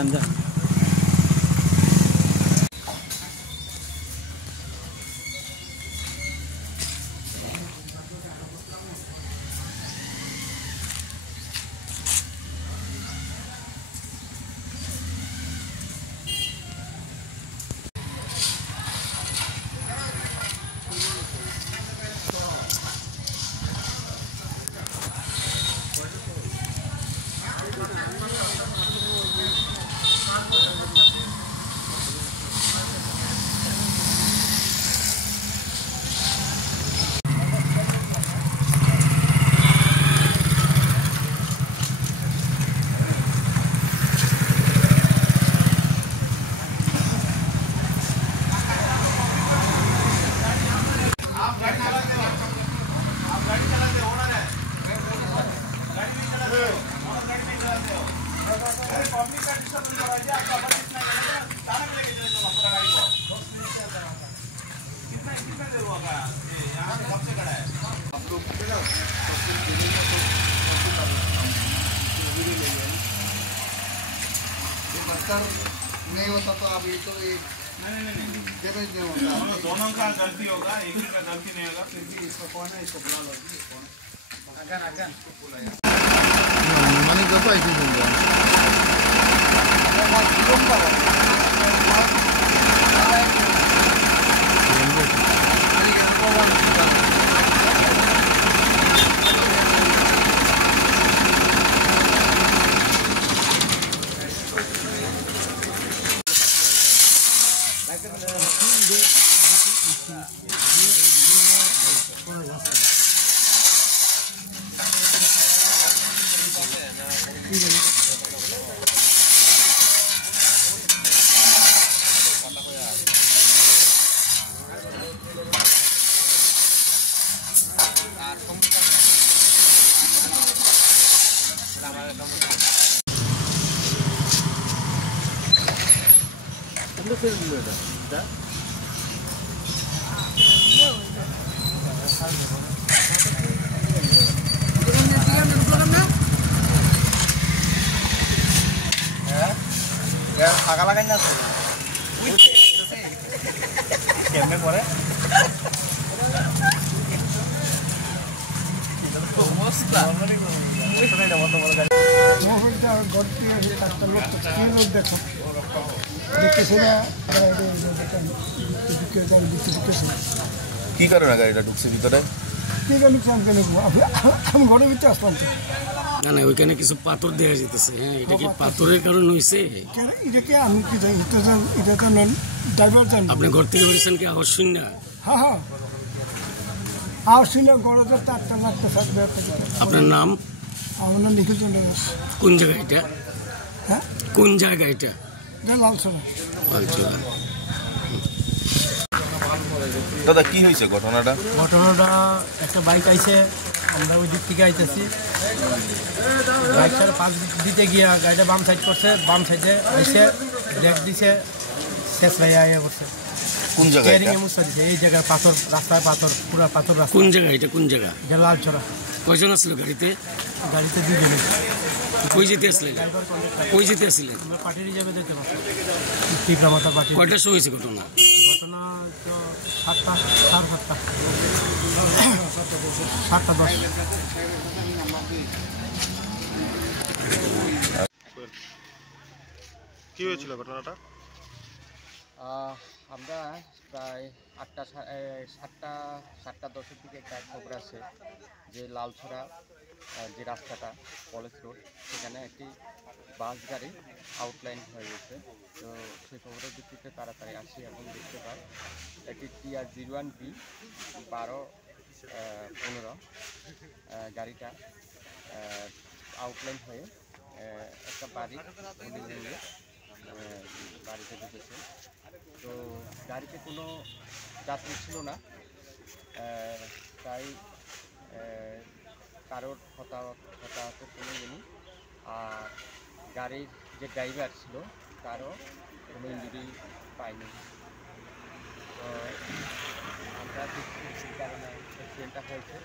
যান যান। नहीं होता तो अभी तो नहीं होता। दोनों का गलती होगा, एक ही का गलती नहीं होगा। फिर भी इसको कौन है, इसको बुला लो। माने कब आई थी तुम? ফাঁকা লাগাই না তো কেমনে পরে কি কারণে গাড়িটা ঢুকছে ভিতরে? আমি ঘরের ভিতরে আসলাম তো। না না, ওইখানে কিছু পাথর দেখা যেতেছে। হ্যাঁ, এটা কি পাথরের কারণ হয়েছে? এটাকে আমি কি জানি, এটা তো ড্রাইভার জানি। আপনি ঘর থেকে বেরিয়েছেন কি আওয়াজ শুন না? হ্যাঁ হ্যাঁ, আওয়াজ শুনে গরজে তারটা লাগতে থাকবে। আপনার নাম? আমার নাম নিখিল চন্দ্র দাস। কোন জায়গা এটা? হ্যাঁ, কোন জায়গা এটা? এটা লালছড়া। লালচরা। দাদা কি হয়েছে ঘটনাটা? ঘটনাটা একটা বাইক আইছে, আমরা ওই দিক থেকে আইতেছি, বাইকটার পাশ দিতে গিয়া গাড়িটা বাম সাইড করছে, বাম সাইডে আইসে ব্রেক দিছে, শেষ রাইয়া আইয়া করছে। কোন জায়গায় এটা? এই জায়গায় পাথর, রাস্তায় পাথর, পুরো পাথর রাস্তা। কোন জায়গা এটা? কোন জায়গা? এটা লালছড়া। কয়জন আসছিল গাড়িতে? গাড়িতে দুজনে। কই যেতে আসলেন? Driver conductor. কই যেতে আসছিলেন? আমরা পার্টি হিসাবে দেখতে পাচ্ছি টিকরামাতা পার্টি। কয়টার সময় হয়েছে ঘটনা? ঘটনা তো 7টা, 7:30, 7:10। কি হয়েছিল ঘটনাটা? আমরা প্রায় 7:10-এর দিকে একটা খবর আছে যে লালছড়া যে রাস্তাটা কলেজ রোড, সেখানে একটি বাস গাড়ি আউটলাইন হয়ে গেছে। তো সেই খবরের ভিত্তিতে তাড়াতাড়ি আসি এবং দেখতে পাই একটি TR 01B 12-15 গাড়িটা আউটলাইন হয়ে একটা বাড়ির বাড়িতে ঢুকেছে। তো গাড়িতে কোনো যাত্রী ছিল না, তাই কারোর হতাহত কোনো ইয়ে নেই। আর গাড়ির যে ড্রাইভার ছিল তারও কোনো ইঞ্জুরি পাইনি। তো আমরা দেখছি কী কারণে অ্যাক্সিডেন্টটা হয়েছে।